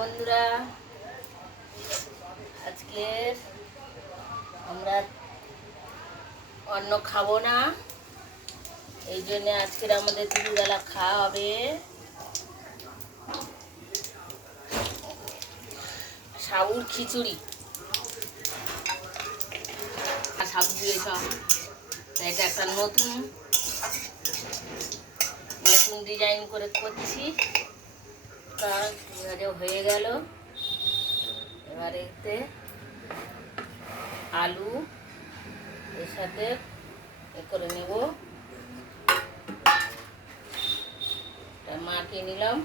বন্ধুরা, আজকে আমরা অন্ন খাবো না, এই জন্য আজকের আমাদের দুপুরবেলা খাওয়া হবে সাবুর খিচুড়ি। সাবু দিয়ে সব এটা একটা নতুন ডিজাইন করে করছি। এবারে হয়ে গেল। এবারে এতে আলু এর সাথে এ করে নেব, মাখিয়ে নিলাম,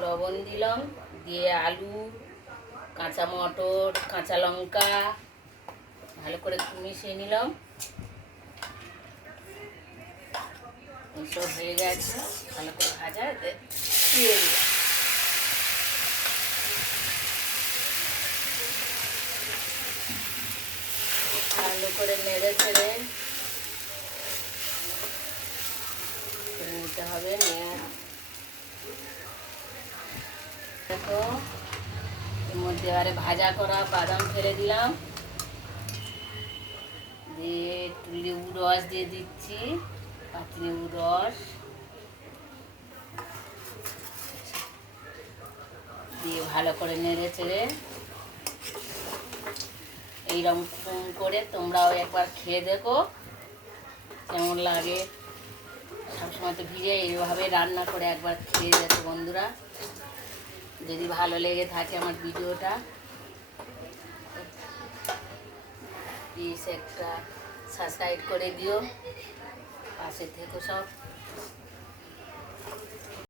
লবণ দিলাম, দিয়ে আলু, কাঁচা মটর, কাঁচা লঙ্কা ভালো করে মিশিয়ে নিলাম। এইসব হয়ে গেছে, ভালো করে ভাজা দিয়ে দিলাম। ভালো করে নেড়ে ছেড়ে নিতে হবে। দেখো, এর মধ্যে এবারে ভাজা করা বাদাম ফেলে দিলাম, দিয়ে একটু লেবু রস দিয়ে দিচ্ছি, পাতি লেবু রস দিয়ে ভালো করে নেড়ে চেড়ে এইরকম করে তোমরাও একবার খেয়ে দেখো কেমন লাগে। সবসময় তো ভিজে, এইভাবে রান্না করে একবার খেয়ে দেখো বন্ধুরা। যদি ভালো লেগে থাকে আমার ভিডিওটা, প্লিজ একটা সাবস্ক্রাইব করে দিও, পাশে থেকো সব।